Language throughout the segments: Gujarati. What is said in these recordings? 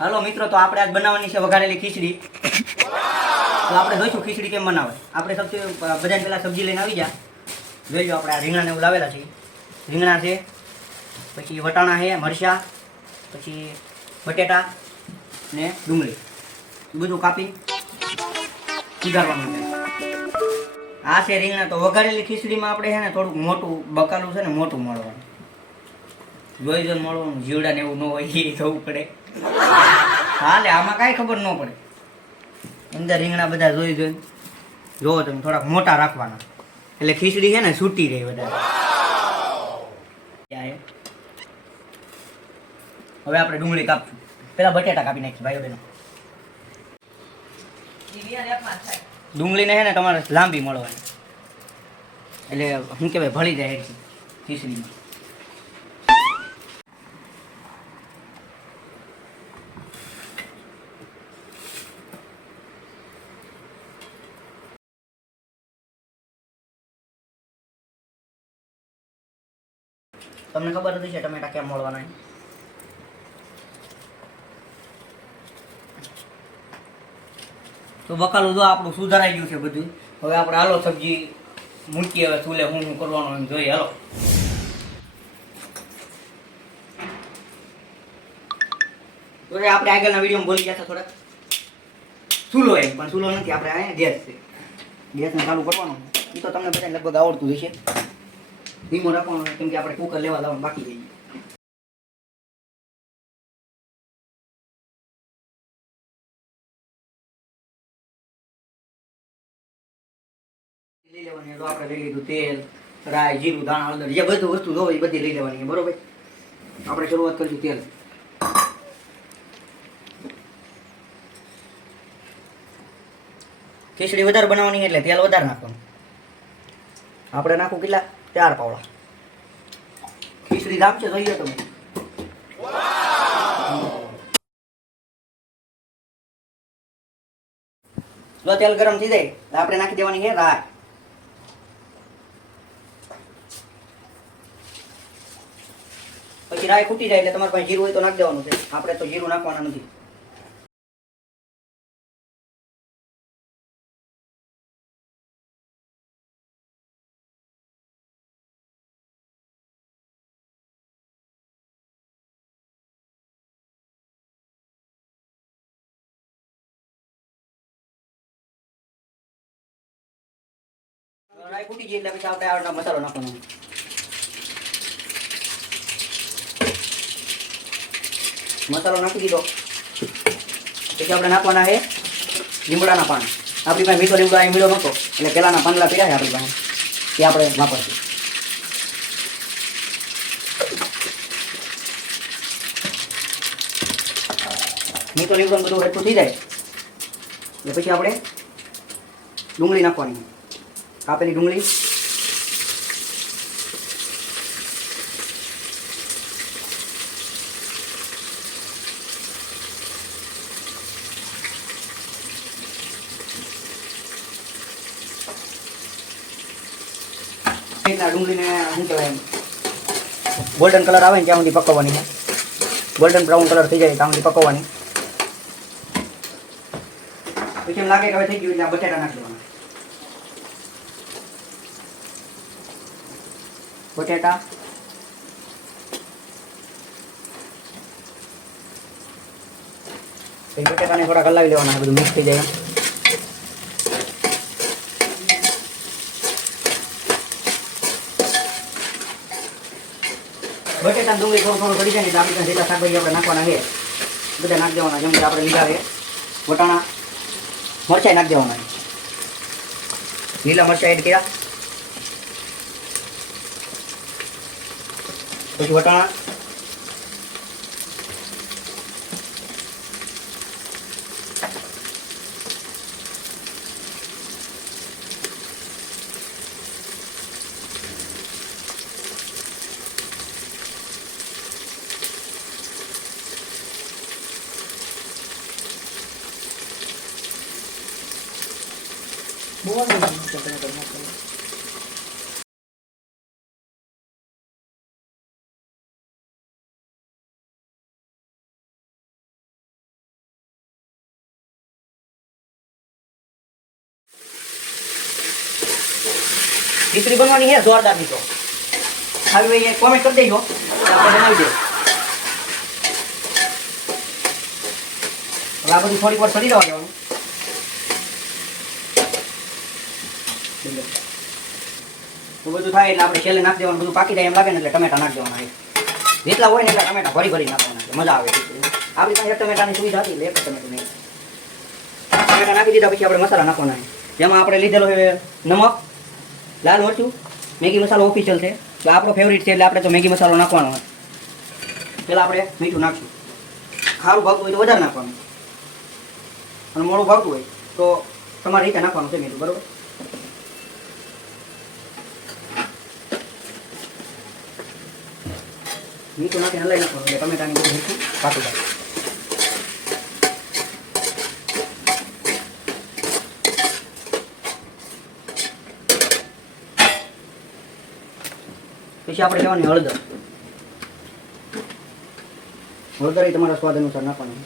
હાલો મિત્રો, તો આપણે આજ બનાવવાની છે વઘારેલી ખીચડી. તો આપણે જોઈશું ખીચડી કેમ બનાવે. આપણે સૌથી બધાને પહેલાં સબ્જી લઈને આવી જા. જોઈ લો, આપણે આ રીંગણાને એવું લાવેલા છે. રીંગણા છે, પછી વટાણા છે, મરચાં, પછી બટેટા ને ડુંગળી બધું કાપી સુધારવાનું છે. આ છે રીંગણા. તો વઘારેલી ખીચડીમાં આપણે છે ને થોડુંક મોટું બકાલું છે ને મોટું મળવાનું. જોઈ જોઈને મળવાનું, જીવડા ને એવું ન હોય એ થવું પડે. હાલે, આમાં કાંઈ ખબર ન પડે. અંદર રીંગણા બધા જોઈ જોઈને જોવો તમે, થોડાક મોટા રાખવાના એટલે ખીચડી છે ને છૂટી રહે વધારે. હવે આપણે ડુંગળી કાપશું. પેલા બટેટા કાપી નાખીએ ભાઈઓ બહેનો. ડુંગળીને છે ને તમારે લાંબી મળવાની, એટલે શું કહેવાય, ભળી જાય ખીચડીમાં. તમને ખબર હતી છે ટમેટા કેમ મળવાના? તો બકાલું જો આપણું સુધારાઈ ગયું છે બધું. હવે આપણે હાલો સબ્જી મૂકીએ. હવે ચૂલે હું કરવાનું એમ જોઈએ. હાલો, તો આપણે આગળના વિડીયોમાં બોલી ગયા હતા થોડાક ચૂલો એમ, પણ ચૂલો નથી, આપણે અહીંયા ગેસ છે. ગેસને ચાલુ કરવાનું. એ તો તમને બધાને લગભગ આવડતું હશે. ધીમો રાખવાનો, કેમ કે આપણે કુકર લેવા જવાનું બાકી જઈએ. લઈ લેવાની. તો આપણે લઈ લીધું તેલ, રાઈ, જીરું, ધાણા, હળદર, જે બધું વસ્તુ જોવે એ બધી લઈ લેવાની. બરોબર, આપણે શરૂઆત કરીશું તેલ. ખીચડી વધારે બનાવવાની એટલે તેલ વધારે નાખવાનું. આપણે નાખું કેટલા? 4 પાવડા. ખીચડી દામ છે, જોઈએ તમે. જો તેલ ગરમ થઈ જાય આપણે નાખી દેવાની છે રાઈ. પછી રાઈ ફૂટી જાય એટલે તમારે પાસે જીરું હોય તો નાખી દેવાનું છે. આપણે તો જીરું નાખવાના નથી. રાઈ ફૂટી જાય એટલે પછી આપણે આ મસાલો નાખવાનો. મસાલો નાખી દીધો પછી આપણે નાખવાના છે લીમડાના પાન. આપણી પાસે મીઠો લીમડો અહીં મીઠો નહોતો એટલે પેલાના પાંદડા પડ્યા છે આપણી પાસે, એ આપણે વાપરશું. મીઠો લીમડો બધું હરખું થઈ જાય એટલે પછી આપણે ડુંગળી નાખવાની. કાપેલી ડુંગળી, ડુંગળીને શું કહેવાય, ગોલ્ડન કલર આવે ને ત્યાં સુધી પકવવાની છે. ગોલ્ડન બ્રાઉન કલર થઈ જાય ત્યાં સુધી પકવવાની. પછી એમ લાગે કે હવે થઈ ગયું એટલે બટેટા નાખી દેવાના. બટેટા પછી બટેટાને થોડા હલાવી લેવાના, બધું મિક્સ થઈ જાય. બટેટા ડુંગળી થોડું થોડું કરી જાય એટલે આપણી પાસે જેટલા શાકભાજી આપણે નાખવાના છે બધા નાખી દેવાના. જેમ કે આપણે લીલા છે વટાણા, મરચાં નાખી દેવાના. લીલા મરચાં એડ કર્યા, પછી વટાણા, ખીચડી બનવાની છે જોરદારની તો આવી ભાઈ કોમેન્ટ કરી દેજો આપણે બનાવી દે. હવે આ બધું થોડીક વાર સડી જવા દેવાનું. તો બધું થાય એટલે આપણે છેલ્લે નાખી દેવાનું. બધું પાકી જાય એમ લાગે ને એટલે ટમેટા નાખી દેવાના છે. જેટલા હોય ને એટલા ટમેટા ભરી નાખવાના છે. મજા આવે આપણી પાસે એક ટમેટાની સુવિધા હતી એટલે એક ટમેટું નહીં. ટમેટા નાખી દીધા પછી આપણે મસાલા નાખવાના છે. જેમાં આપણે લીધેલો છે નમક, લાલ મરચું, મેગી મસાલો ઓફિશિયલ છે તો આપણો ફેવરિટ છે એટલે આપણે તો મેગી મસાલો નાખવાનો હોય. પહેલાં આપણે મીઠું નાખશું. ખારું ભાવતું હોય તો વધારે નાખવાનું અને મોડું ભાવતું હોય તો તમારી રીતે નાખવાનું છે મીઠું. બરાબર. મીઠું નાખીને હલાવી નાખવાનું એટલે ટમેટાની બધું મીઠું પાકું જાય. પછી આપણે લેવાની હળદર. હળદર એ તમારા સ્વાદ અનુસાર નાખવાનું.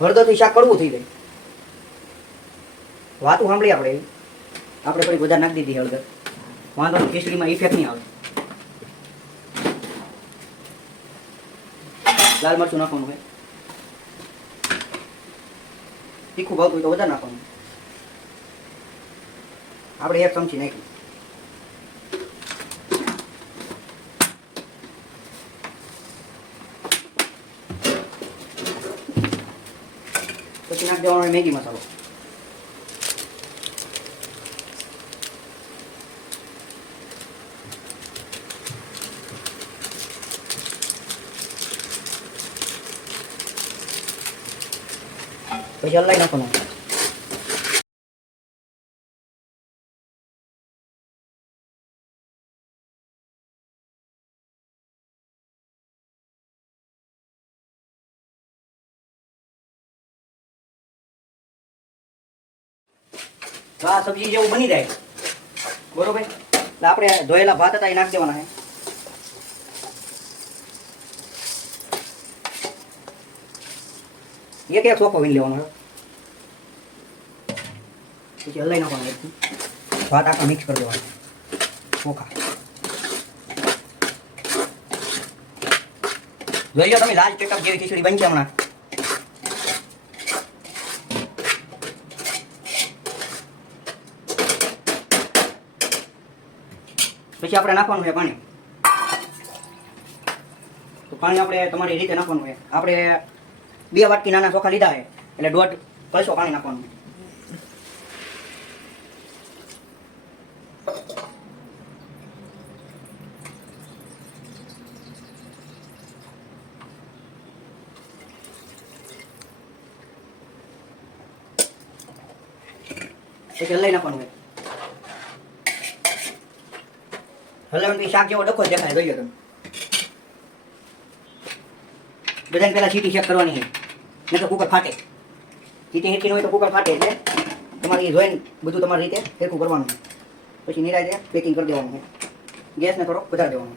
હળદરથી શાક કડવું થઈ જાય. વાતું સાંભળી આપણે ફરી વધારે નાખી દીધી હળદર. વાંધો નહીં, ખીચડીમાં ઇફેક્ટ નહીં આવે. લાલ મરચું નાખવાનું હોય. તીખું ભાવતું હોય તો વધારે નાખવાનું. આપણે 1 ચમચી નાખી. પછી નાખી દેવાનો મેગી મસાલો. પછી હલાવી નાખવાનું. તો આ સબ્જી જેવું બની જાય. બરોબર. એટલે આપણે ધોયેલા ભાત હતા એ નાખી દેવાના છે. એક સોપો વીણ લેવાનો. પછી હલાવી નાખવાનું. ભાત આખા મિક્સ કરી દેવાના ચોખા. જોઈ લો તમે લાલ ચેકઅપ જેવી ખીચડી બનશે હમણાં. પછી આપણે નાખવાનું છે પાણી. તો પાણી આપણે તમારી રીતે નાખવાનું છે. આપણે 2 વાટકી નાના ચોખા લીધા છે એટલે 1.5 કળશો પાણી નાખવાનું. પછી હલાવી નાખવાનું છે. હલાવણથી શાક જેવો ડખો દેખાય. જોઈ લો તમે. બધાને પહેલા સીટી ચેક કરવાની છે નહીં તો કુકર ફાટે. સીટી હેઠી હોય તો કુકર ફાટે એટલે તમારી જોઈને બધું તમારી રીતે હેરખું કરવાનું. પછી નિરાતે પેકિંગ કરી દેવાનું છે. ગેસને થોડોક વધારી દેવાનો.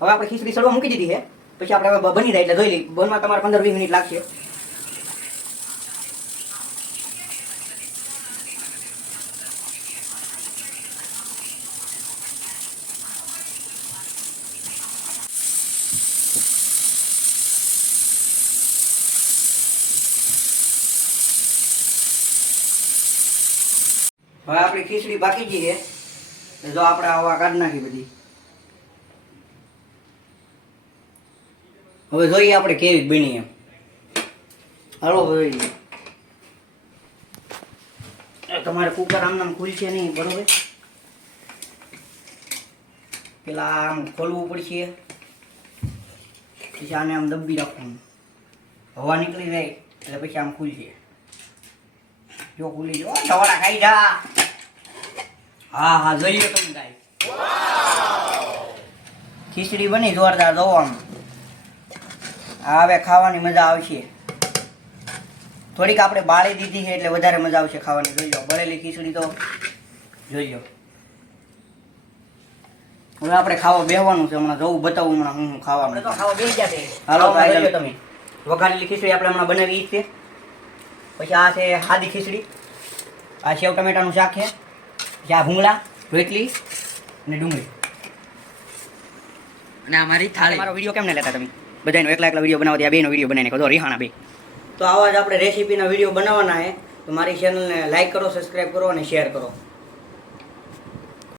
હવે આપણે ખીચડી સડવા મૂકી દીધી છે. પછી આપણે હવે બની જાય એટલે જોઈ લઈએ. બનવા તમારે 15-20 મિનિટ લાગશે. હવે આપણી ખીચડી બાકી ગઈ છે. જો આપણે આવા કાઢી નાખી બધી. હવે જોઈએ આપણે કેવી બની એમ. હાલો ભાઈ. તમારે કુકર આમ નામ ખુલશે નહીં. બરોબર. પેલા આમ ખોલવું પડશે. પછી આને આમ દબી રાખવાનું. હવા નીકળી જાય એટલે પછી આમ ખુલશે. જો ખુલી જો ઢવડા ખાઈ જા. હા હા જોઈ લો તમે ગાય. ખીચડી બની જોરદાર. જો આમ હવે ખાવાની મજા આવશે. થોડીક આપણે બાળી દીધી છે એટલે વધારે મજા આવશે ખાવાની. જોઈ લો બળેલી ખીચડી તો જોઈ લો. હવે આપણે ખાવા બેસવાનું છે. હમણાં જવું બતાવું હમણાં હું ખાવા. આપણે તો ખાવા બેસી ગયા છે. હાલો જોઈ લો તમે. વઘારેલી ખીચડી આપણે હમણાં બનાવી ઈ જ છે. પછી આ છે સાદી ખીચડી, આ સેવ ટમેટાનું શાક છે, પછી આ ભૂંગળા, રોટલી અને ડુંગળી. અને અમારી થાળી. મારો વિડીયો કેમ ને લેતા તમે બધાનો એકલા વિડીયો બનાવવા, બેનો વિડીયો બનાવીને કહો રિહાણા બે. તો આવા જ આપણે રેસીપીના વિડીયો બનાવવાના છે. તો મારી ચેનલને લાઈક કરો, સબસ્ક્રાઈબ કરો અને શેર કરો.